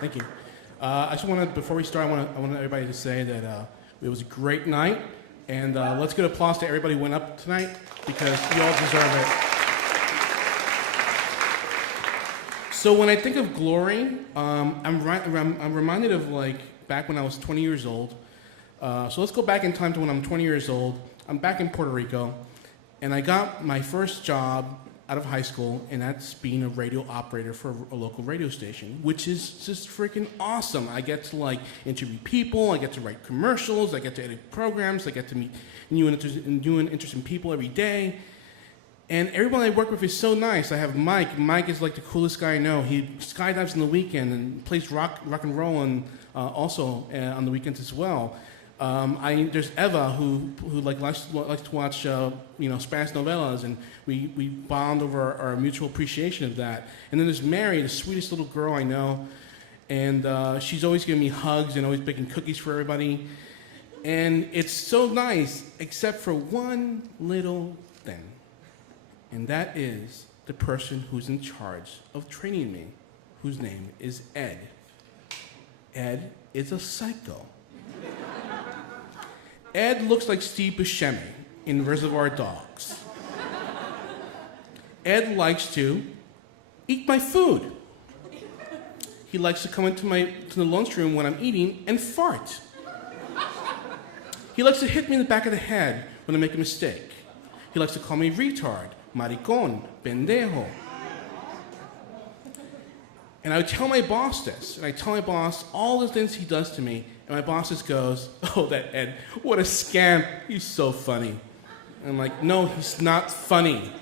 Thank you. I just want to, before we start, I want everybody to say that it was a great night, and let's get applause to everybody who went up tonight because you all deserve it. So when I think of glory, I'm reminded of like back when I was 20 years old. So let's go back in time to when I'm 20 years old. I'm back in Puerto Rico, and I got my first job out of high school, and that's being a radio operator for a local radio station, which is just freaking awesome. I get to like interview people, I get to write commercials, I get to edit programs, I get to meet new and interesting people every day. And everyone I work with is so nice. I have Mike. Mike is like the coolest guy I know. He skydives on the weekend and plays rock and roll also on the weekends as well. There's Eva who likes to watch Spanish novelas, and we bond over our mutual appreciation of that. And then there's Mary, the sweetest little girl I know, and she's always giving me hugs and always baking cookies for everybody. And it's so nice, except for one little thing, and that is the person who's in charge of training me, whose name is Ed. Ed is a psycho. Ed looks like Steve Buscemi in Reservoir Dogs. Ed likes to eat my food. He likes to come into the lunchroom when I'm eating and fart. He likes to hit me in the back of the head when I make a mistake. He likes to call me retard, maricón, pendejo. And I would tell my boss this, and I tell my boss all the things he does to me, and my boss just goes, "Oh, that Ed, what a scamp. He's so funny." And I'm like, "No, he's not funny.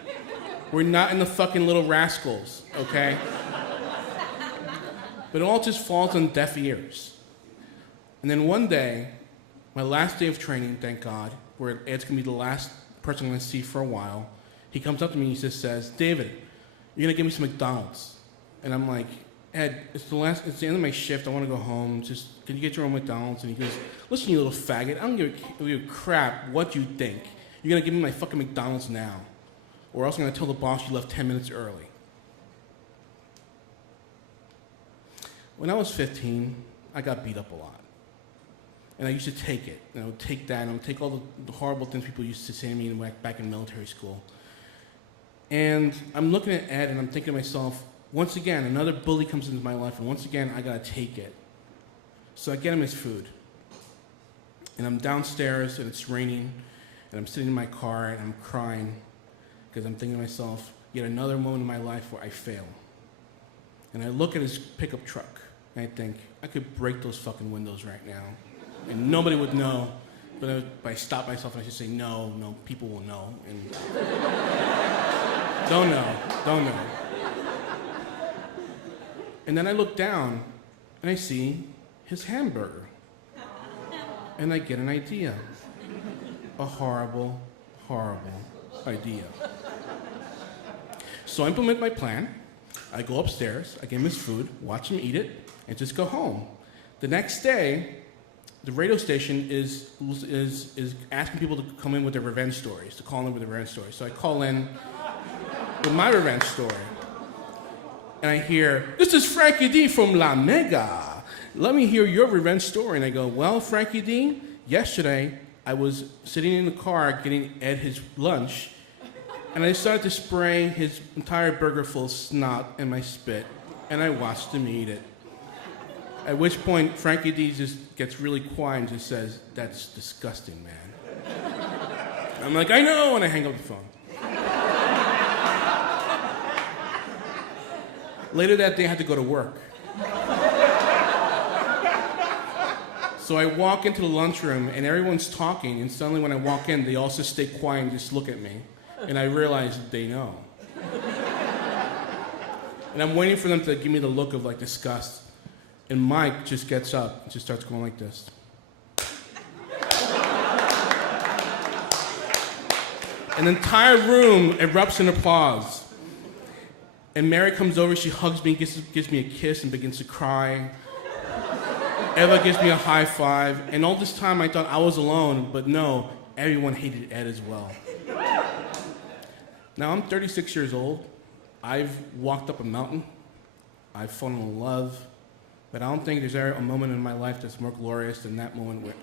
We're not in the fucking Little Rascals, okay?" But it all just falls on deaf ears. And then one day, my last day of training, thank God, where Ed's gonna be the last person I'm gonna see for a while, he comes up to me and he just says, "David, you're gonna give me some McDonald's." And I'm like, "Ed, it's the end of my shift. I want to go home. Just, can you get your own McDonald's?" And he goes, "Listen, you little faggot. I don't give a crap what you think. You're going to give me my fucking McDonald's now, or else I'm going to tell the boss you left 10 minutes early." When I was 15, I got beat up a lot. And I used to take it. And I would take that, and I would take all the horrible things people used to say to me back in military school. And I'm looking at Ed, and I'm thinking to myself, once again, another bully comes into my life, and once again, I gotta take it. So I get him his food. And I'm downstairs, and it's raining, and I'm sitting in my car, and I'm crying, because I'm thinking to myself, yet another moment in my life where I fail. And I look at his pickup truck, and I think, I could break those fucking windows right now, and nobody would know, but I stop myself, and I should say, no, people will know, and don't know. And then I look down, and I see his hamburger. And I get an idea. A horrible, horrible idea. So I implement my plan. I go upstairs, I give him his food, watch him eat it, and just go home. The next day, the radio station is asking people to come in with their revenge stories, to call in with their revenge stories. So I call in with my revenge story. And I hear, "This is Frankie D from La Mega. Let me hear your revenge story." And I go, "Well, Frankie D, yesterday I was sitting in the car getting Ed his lunch, and I started to spray his entire burger full of snot and my spit, and I watched him eat it." At which point, Frankie D just gets really quiet and just says, "That's disgusting, man." I'm like, "I know," and I hang up the phone. Later that day, I had to go to work. So I walk into the lunchroom, and everyone's talking, and suddenly when I walk in, they all just stay quiet and just look at me. And I realize they know. And I'm waiting for them to give me the look of like disgust. And Mike just gets up and just starts going like this. An entire room erupts in applause. And Mary comes over, she hugs me, gives me a kiss, and begins to cry. Eva gives me a high five, and all this time I thought I was alone, but no, everyone hated Ed as well. Now I'm 36 years old. I've walked up a mountain. I've fallen in love But I don't think there's ever a moment in my life that's more glorious than that moment where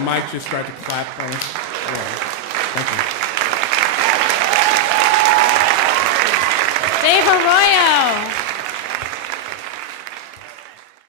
Mike just started to clap. Thank you. Dave Arroyo.